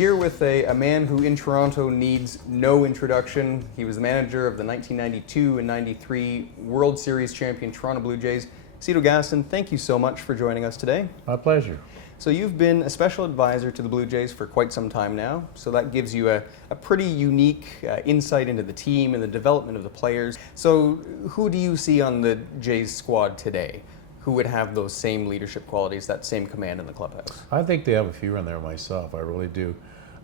here with a man who in Toronto needs no introduction. He was the manager of the 1992 and 93 World Series champion Toronto Blue Jays. Cito Gaston, thank you so much for joining us today. My pleasure. So you've been a special advisor to the Blue Jays for quite some time now, so that gives you a pretty unique insight into the team and the development of the players. So who do you see on the Jays squad today who would have those same leadership qualities, that same command in the clubhouse? I think they have a few in there myself, I really do.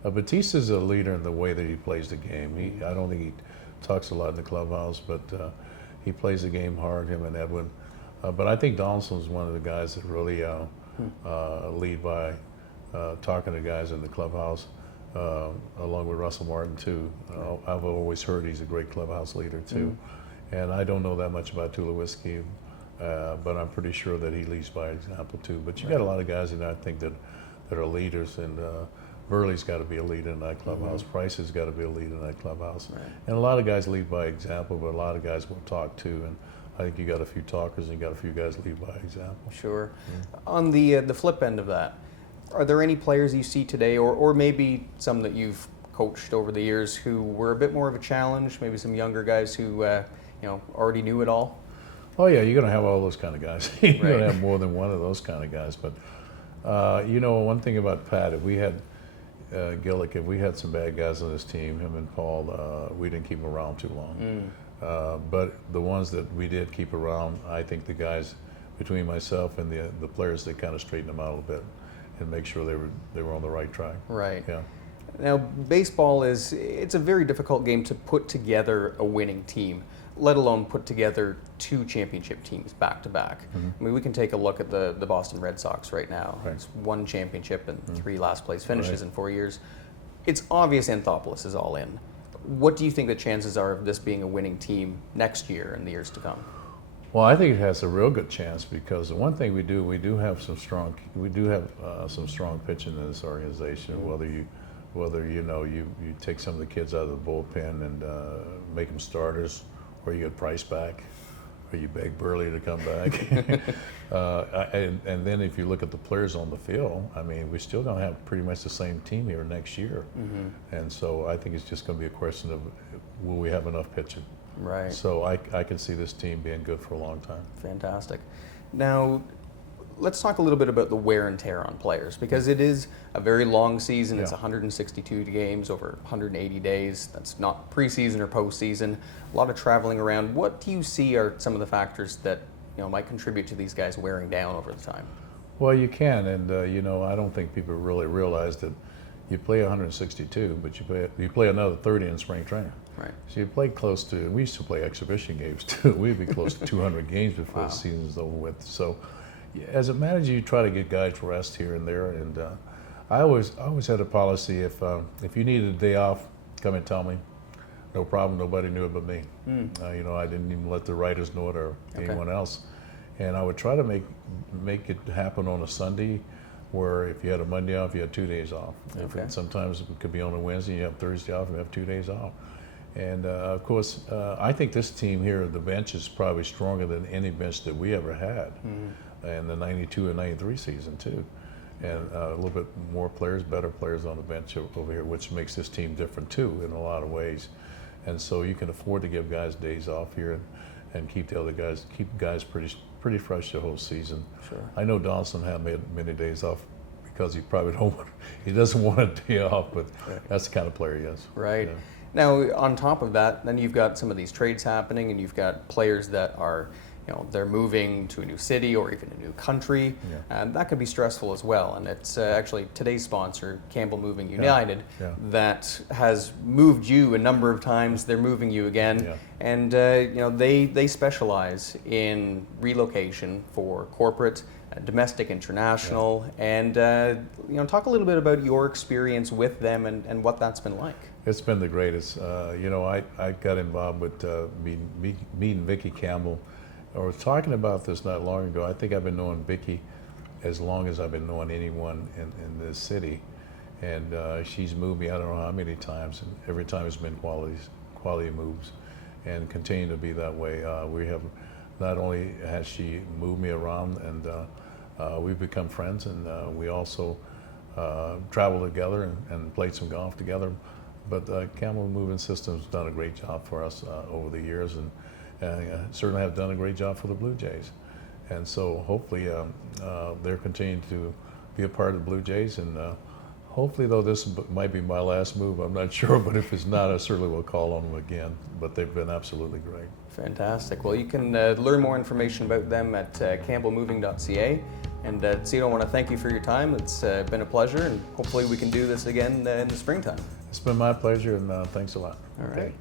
Batista's a leader in the way that he plays the game. I don't think he talks a lot in the clubhouse, but he plays the game hard, him and Edwin. But I think Donaldson's one of the guys that really lead by talking to guys in the clubhouse, along with Russell Martin too. I've always heard he's a great clubhouse leader too. And I don't know that much about Tulowitzki, but I'm pretty sure that he leads by example too. But you got a lot of guys that I think that are leaders, and Burley's got to be a leader in that clubhouse. Price has got to be a leader in that clubhouse. And a lot of guys lead by example, but a lot of guys will talk too. And I think you got a few talkers and you got a few guys lead by example. Sure. On the flip end of that, are there any players you see today, or maybe some that you've coached over the years, who were a bit more of a challenge? Maybe some younger guys who already knew it all. Oh yeah, you're going to have all those kind of guys. You're going to have more than one of those kind of guys. But one thing about Pat, if we had Gillick, if we had some bad guys on this team, him and Paul, we didn't keep them around too long. But the ones that we did keep around, I think the guys between myself and the players, they kind of straightened them out a little bit and make sure they were on the right track. Right. Yeah. Now, baseball it's a very difficult game to put together a winning team, let alone put together two championship teams back to back. I mean, we can take a look at the Boston Red Sox right now. It's one championship and three last place finishes in 4 years. It's obvious Anthopoulos is all in. What do you think the chances are of this being a winning team next year and the years to come? Well, I think it has a real good chance, because the one thing we do have some strong pitching in this organization. Whether you take some of the kids out of the bullpen and make them starters, or you get Price back, or you beg Burley to come back. And then if you look at the players on the field, I mean, we're still going to have pretty much the same team here next year. And so I think it's just going to be a question of, will we have enough pitching? Right. So I can see this team being good for a long time. Fantastic. Now, let's talk a little bit about the wear and tear on players, because it is a very long season. It's 162 games over 180 days. That's not preseason or postseason. A lot of traveling around. What do you see are some of the factors that might contribute to these guys wearing down over the time? Well, you can, and I don't think people really realize that you play 162, but you play another 30 in spring training. Right. So you play close to. We used to play exhibition games too. We'd be close to 200 games before the season's over with. So, as a manager, you try to get guys rest here and there, and I always had a policy: if you needed a day off, come and tell me. No problem. Nobody knew it but me. I didn't even let the writers know it or anyone else, and I would try to make it happen on a Sunday, where if you had a Monday off, you had 2 days off. And sometimes it could be on a Wednesday, you have Thursday off, and you have 2 days off. And of course, I think this team here, the bench is probably stronger than any bench that we ever had. In the 92 and 93 season too. And a little bit more players, better players on the bench over here, which makes this team different too in a lot of ways. And so you can afford to give guys days off here and keep the other guys, pretty fresh the whole season. Sure. I know Donaldson had many days off because he probably he doesn't want a day off, but that's the kind of player he is. Right. Yeah. Now, on top of that, then you've got some of these trades happening, and you've got players that are, they're moving to a new city or even a new country, and that could be stressful as well. And it's actually today's sponsor, Campbell Moving United, that has moved you a number of times. They're moving you again, and they specialize in relocation for corporate, domestic, international, and talk a little bit about your experience with them and what that's been like. It's been the greatest. I got involved with meeting Vicki Campbell. I was talking about this not long ago. I think I've been knowing Vicki as long as I've been knowing anyone in this city. And she's moved me I don't know how many times, and every time it's been quality moves, and continue to be that way. We have not only has she moved me around, and we've become friends, and we also traveled together and played some golf together. But Campbell Moving Systems has done a great job for us over the years, and certainly have done a great job for the Blue Jays. And so hopefully they're continuing to be a part of the Blue Jays. And hopefully, though, this might be my last move. I'm not sure, but if it's not, I certainly will call on them again. But they've been absolutely great. Fantastic. Well, you can learn more information about them at campbellmoving.ca. And Cito, I want to thank you for your time. It's been a pleasure, and hopefully we can do this again in the springtime. It's been my pleasure, and thanks a lot. All right. Okay.